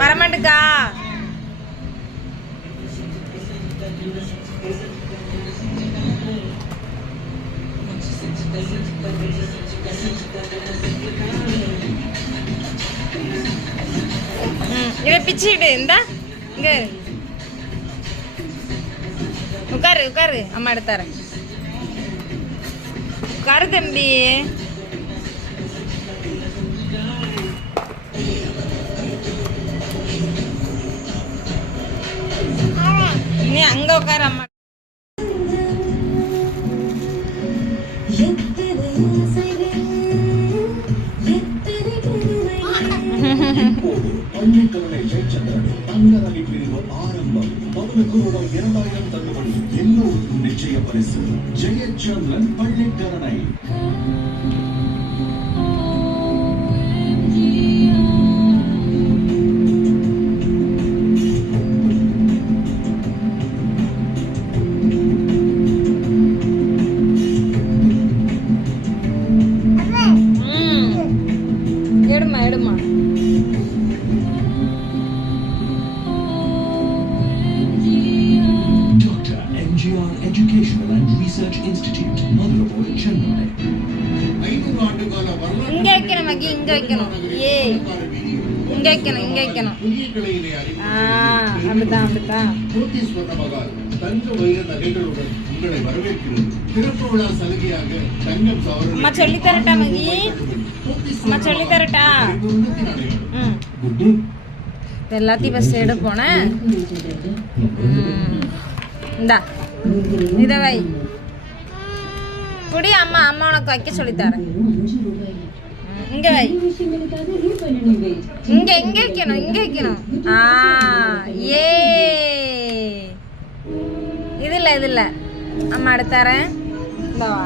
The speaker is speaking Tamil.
வரமாட்டுக்கா? இதை பிச்சுக்கிட்டு இந்தா இங்க உட்காரு உட்காரு, அம்மா எடுத்தாரேன். உட்காரு தம்பி. நீ அங்க உட்காரு, அம்மா. பள்ளிக்கரணை ஜெயச்சந்திரன் தங்கரகை பிரிவு ஆரம்பம். பவனுக்கு ரூபாய் 2000 தள்ளுபடி. எல்லோருக்கும் நிச்சய பரிசு. Jayachandran Pallikaranai. எடுமா எடுமா. MGR Educational and Research Institute, Madurai, Chennai. இங்க வைக்கணும் மகி, இங்க வைக்கணும். ஏ இங்க வைக்கணும், இங்க வைக்கணும். அப்படிதான் அப்படிதான். அம்மா சொல்லி தரட்டா மகி? அம்மா சொல்லி தரட்டா? எல்லாத்தையும் ஃபஸ்ட் எடு போனேன். இந்தா இதை வை குடி. அம்மா அம்மா உனக்கு வைக்க சொல்லித்தரேன். இங்க வை. இங்க இங்க வைக்கணும், இங்க வைக்கணும். ஏ இதுல இதுல அம்மா எடுத்தாரேன். இந்த வா.